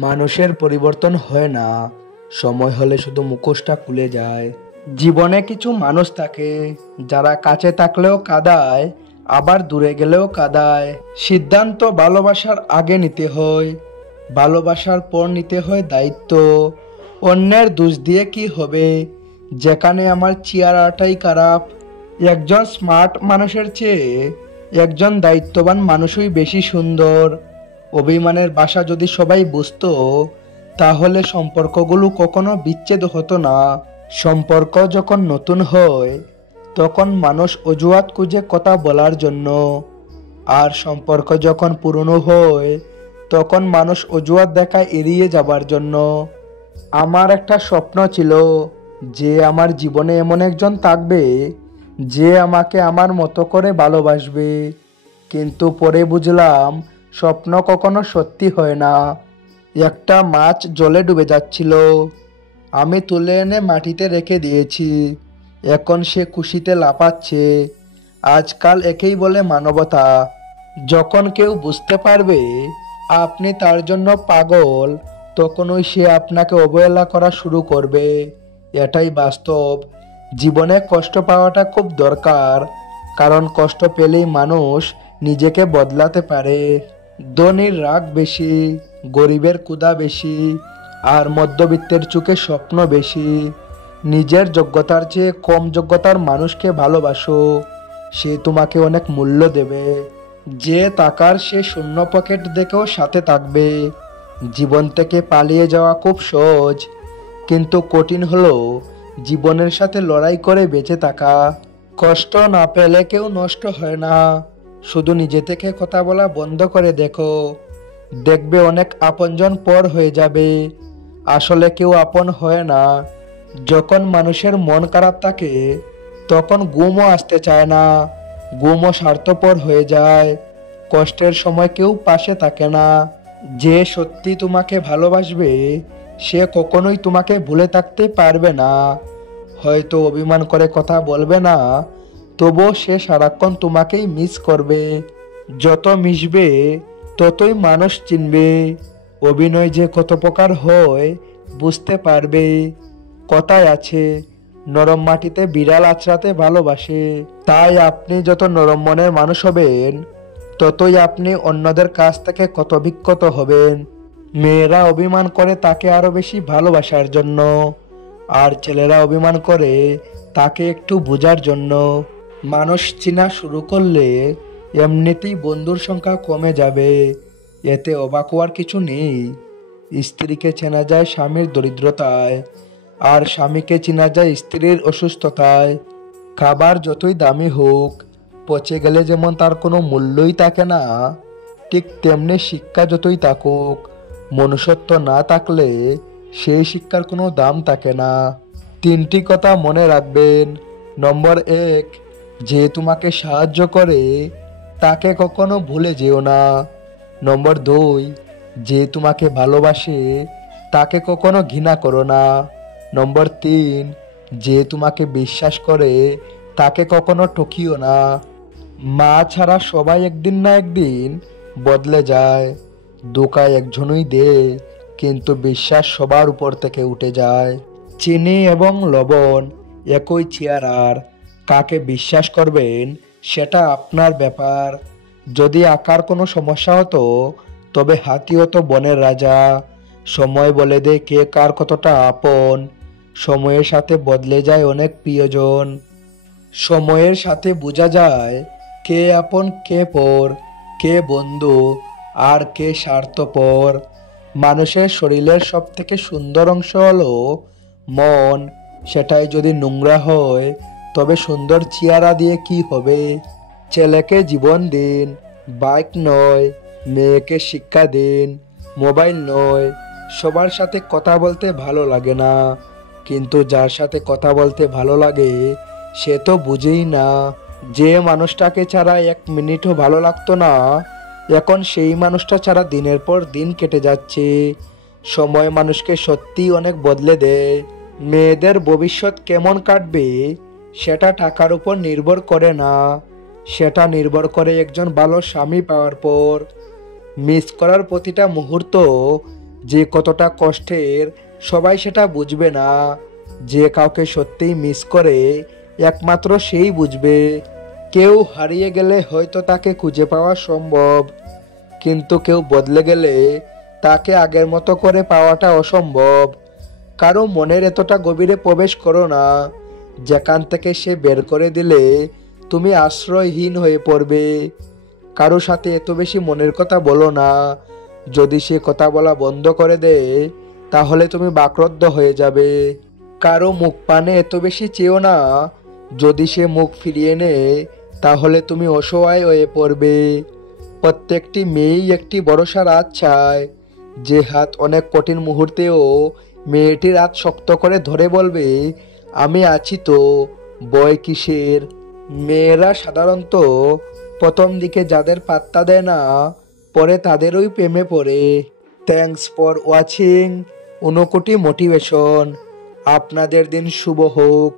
মানুষের পরিবর্তন হয় না, সময় হলে শুধু মুখোশটা খুলে যায়। জীবনে কিছু মানুষ থাকে যারা কাছে থাকলেও কাঁদায়, আবার দূরে গেলেও কাঁদায়। সিদ্ধান্ত ভালোবাসার আগে নিতে হয়, ভালোবাসার পর নিতে হয় দায়িত্ব। অন্যের দোষ দিয়ে কি হবে, যেখানে আমার চেহারাটাই খারাপ। একজন স্মার্ট মানুষের চেয়ে একজন দায়িত্ববান মানুষই বেশি সুন্দর। অভিমানের ভাষা যদি সবাই বুঝতো, তাহলে সম্পর্কগুলো কখনো বিচ্ছেদ হতো না। সম্পর্ক যখন নতুন হয়, তখন মানুষ অজুহাত খুঁজে কথা বলার জন্য, আর সম্পর্ক যখন পুরনো হয়, তখন মানুষ অজুহাত দেখায় এড়িয়ে যাবার জন্য। আমার একটা স্বপ্ন ছিল যে আমার জীবনে এমন একজন থাকবে যে আমাকে আমার মতো করে ভালোবাসবে, কিন্তু পরে বুঝলাম স্বপ্ন কখনো সত্যি হয় না। একটা মাছ জলে ডুবে যাচ্ছিল, আমি তুলে এনে মাটিতে রেখে দিয়েছি, এখন সে খুশিতে লাফাচ্ছে। আজকাল একেই বলে মানবতা। যখন কেউ বুঝতে পারবে আপনি তার জন্য পাগল, তখনই সে আপনাকে অবহেলা করা শুরু করবে। এটাই বাস্তব। জীবনে কষ্ট পাওয়াটা খুব দরকার, কারণ কষ্ট পেলেই মানুষ নিজেকে বদলাতে পারে। ধনীর রাগ বেশি, গরিবের ক্ষুধা বেশি, আর মধ্যবিত্তের চোখে স্বপ্ন বেশি। নিজের যোগ্যতার চেয়ে কম যোগ্যতার মানুষকে ভালোবাসো, সে তোমাকে অনেক মূল্য দেবে। যে টাকার সে শূন্য পকেট দেখেও সাথে থাকবে। জীবন থেকে পালিয়ে যাওয়া খুব সহজ, কিন্তু কঠিন হলো জীবনের সাথে লড়াই করে বেঁচে থাকা। কষ্ট না পেলে কেউ নষ্ট হয় না, শুধু নিজে থেকে কথা বলা বন্ধ করে দেখো, দেখবে অনেক আপনজন পর হয়ে যাবে। আসলে কেউ আপন হয় না। যখন মানুষের মন খারাপ থাকে, তখন ঘুমও আসতে চায় না, ঘুমও স্বার্থপর হয়ে যায়। কষ্টের সময় কেউ পাশে থাকে না। যে সত্যি তোমাকে ভালোবাসবে, সে কখনোই তোমাকে ভুলে থাকতে পারবে না। হয়তো অভিমান করে কথা বলবে না, তবুও সে সারাক্ষণ তোমাকেই মিস করবে। যত মিশবে, ততই মানুষ চিনবে। অভিনয় যে কত প্রকার হয়, বুঝতে পারবে। কথায় আছে, নরম মাটিতে বিড়াল আছড়াতে ভালোবাসে। তাই আপনি যত নরম মনের মানুষ হবেন, ততই আপনি অন্যদের কাছ থেকে কত বিক্ষত হবেন। মেয়েরা অভিমান করে তাকে আরো বেশি ভালোবাসার জন্য, আর ছেলেরা অভিমান করে তাকে একটু বোঝার জন্য। মানুষ চেনা শুরু করলে এমনিতেই বন্ধুর সংখ্যা কমে যাবে, এতে অবাক হওয়ার কিছু নেই। স্ত্রীকে চেনা যায় স্বামীর দরিদ্রতায়, আর স্বামীকে চেনা যায় স্ত্রীর অসুস্থতায়। খাবার যতই দামি হোক, পচে গেলে যেমন তার কোনো মূল্যই থাকে না, ঠিক তেমনি শিক্ষা যতই থাকুক, মনুষ্যত্ব না থাকলে সেই শিক্ষার কোনো দাম থাকে না। তিনটি কথা মনে রাখবেন। নম্বর 1, যে তোমাকে সাহায্য করে তাকে কখনো ভুলে যেও না। নম্বর 2, যে তোমাকে ভালোবাসে তাকে কখনো ঘৃণা করো না। নম্বর 3, যে তোমাকে বিশ্বাস করে তাকে কখনো ঠকিও না। মা ছাড়া সবাই একদিন না একদিন বদলে যায়। ধোঁকা একজনই দেয়, কিন্তু বিশ্বাস সবার উপর থেকে উঠে যায়। চিনি এবং লবণ একই চেয়ারার, কাকে বিশ্বাস করবেন সেটা আপনার ব্যাপার। যদি আকার কোনো সমস্যা হতো, তবে হাতি হতো বনের রাজা। সময় বলে দেয় কে কার কতটা আপন। সময়ের সাথে বদলে যায় অনেক প্রিয়জন। সময়ের সাথে বোঝা যায় কে আপন কে পর, কে বন্ধু আর কে স্বার্থপর। মানুষের শরীরের সব থেকে সুন্দর অংশ হলো মন। সেটাই যদি নোংরা হয়, তবে সুন্দর চেহারা দিয়ে কি হবে। ছেলেকে জীবন দিন, বাইক নয়। মেয়েকে শিক্ষা দিন, মোবাইল নয়। সবার সাথে কথা বলতে ভালো লাগে না, কিন্তু যার সাথে কথা বলতে ভালো লাগে সে তো বুঝেই না। যে মানুষটাকে ছাড়া 1 মিনিটও ভালো লাগতো না, এখন সেই মানুষটা ছাড়া দিনের পর দিন কেটে যাচ্ছে। সময় মানুষকে সত্যি অনেক বদলে দেয়। মেয়েদের ভবিষ্যৎ কেমন কাটবে সেটা টাকার উপর নির্ভর করে না, সেটা নির্ভর করে একজন ভালো স্বামী পাওয়ার পর। মিস করার প্রতিটা মুহূর্ত যে কতটা কষ্টের সবাই সেটা বুঝবে না। যে কাউকে সত্যিই মিস করে একমাত্র সেই বুঝবে। কেউ হারিয়ে গেলে হয়তো তাকে খুঁজে পাওয়া সম্ভব, কিন্তু কেউ বদলে গেলে তাকে আগের মতো করে পাওয়াটা অসম্ভব। কারো মনের এতটা গভীরে প্রবেশ করো না যেখান থেকে সে বের করে দিলে তুমি আশ্রয়হীন হয়ে পড়বে। কারো সাথে এত বেশি মনের কথা বলো না, যদি সে কথা বলা বন্ধ করে দেয় তাহলে তুমি বাকরুদ্ধ হয়ে যাবে। কারো মুখ পানে এত বেশি চেয়েও না, যদি সে মুখ ফিরিয়ে নেয় তাহলে তুমি অসহায় হয়ে পড়বে। প্রত্যেকটি মেয়েই একটি ভরসার হাত চায়, যে হাত অনেক কঠিন মুহূর্তেও মেয়েটির হাত শক্ত করে ধরে বলবে, আমি আছি তো, ভয় কিসের। মেয়েরা সাধারণত প্রথম দিকে যাদের পাত্তা দেয় না, পরে তাদেরই প্রেমে পড়ে। Thanks for watching. 59 মোটিভেশন। আপনাদের দিন শুভ হোক।